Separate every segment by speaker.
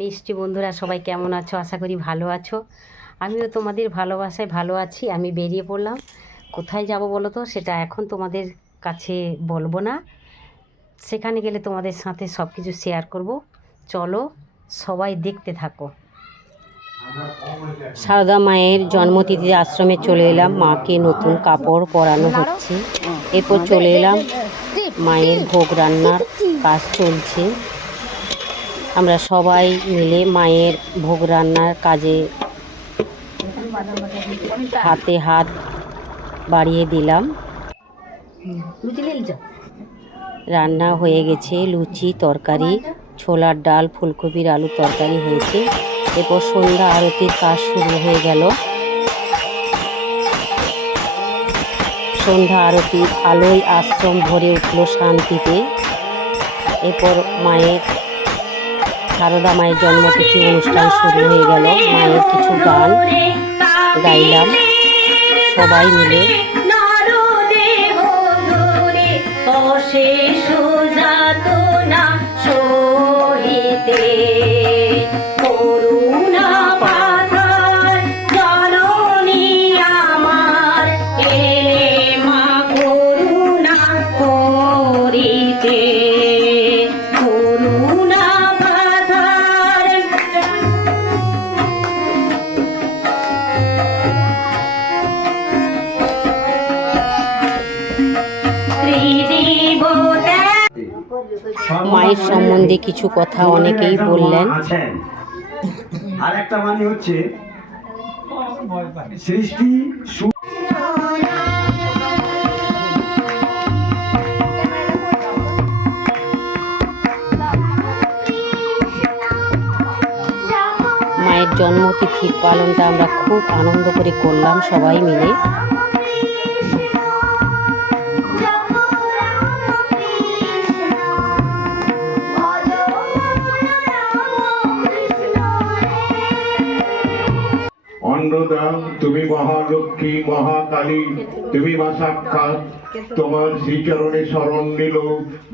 Speaker 1: মিষ্টি বন্ধুরা, সবাই কেমন আছো? আশা করি ভালো আছো। আমিও তোমাদের ভালোবাসায় ভালো আছি, আমি বেরিয়ে পড়লাম। কোথায় যাব বলো তো? সেটা এখন তোমাদের কাছে বলব না। সেখানে গেলে তোমাদের সাথে সব কিছু শেয়ার করব। চলো, সবাই দেখতে থাকো। সারদা মায়ের জন্মতিথিতে আশ্রমে চলে এলাম। মাকে নতুন কাপড় পরানো হচ্ছে। এরপর চলে এলাম মায়ের ভোগ রান্নার কাজ চলছে। আমরা সবাই মিলে মায়ের ভোগ রান্নার কাজে হাতে হাত বাড়িয়ে দিলাম। রান্না হয়ে গেছে লুচি তরকারি ছোলার ডাল ফুলকপির আলু তরকারি হয়েছে। এরপর সন্ধ্যা আরতির কাজ শুরু হয়ে গেল। সন্ধ্যা আরতির আলোয় আশ্রম ভরে উঠল শান্তিতে। এরপর মায়ের সারদা মায়ের জন্মতিথি অনুষ্ঠান শুরু হয়ে গেল মায়ের কিছু গান গাইলাম। সবাই মিলে মায়ের সম্বন্ধে কিছু কথা অনেকেই বললেন।
Speaker 2: আর একটা মানে হচ্ছে সৃষ্টি
Speaker 1: মায়ের জন্মতিথির পালনটা আমরা খুব আনন্দ করে করলাম সবাই মিলে।
Speaker 3: অন্নদা তুমি মহালক্ষ্মী মহাকালী তুমি মা সাক্ষাৎ। তোমার শ্রীচরণে শরণ নিল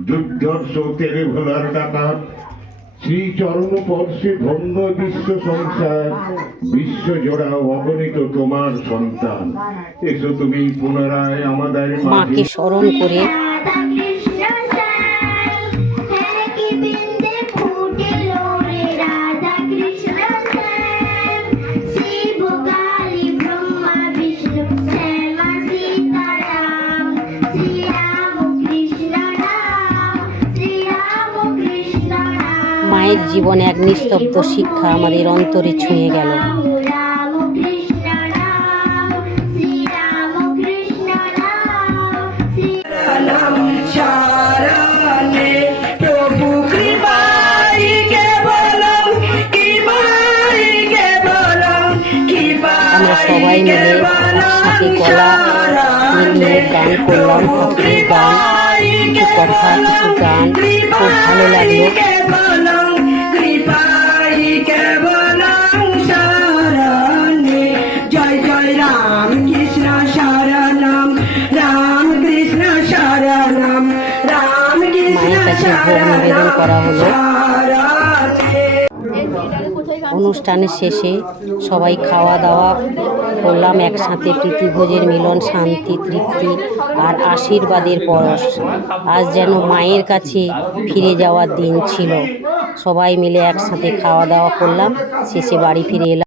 Speaker 3: দুর্ধর্ষ তেরে ভোলার ডাকাত শ্রী চরণ পর্শে ধন্য বিশ্ব সংসার বিশ্ব জোড়া অগণিত তোমার সন্তান। এসো তুমি পুনরায় আমাদের
Speaker 1: মাকে স্মরণ করে মায়ের জীবনে এক নিস্তব্ধ শিক্ষা আমাদের অন্তরে ছুঁয়ে গেল। আমরা সবাই মিলে একসাথে গলা মিলিয়ে গান করলাম কাছে ভোগ নিবেদন করা হলো। অনুষ্ঠানের শেষে সবাই খাওয়া দাওয়া করলাম, একসাথে প্রীতিভোজের মিলন, শান্তি, তৃপ্তি আর আশীর্বাদের পরশ। আজ যেন মায়ের কাছে ফিরে যাওয়ার দিন ছিল। সবাই মিলে একসাথে খাওয়া দাওয়া করলাম, শেষে বাড়ি ফিরে এলাম।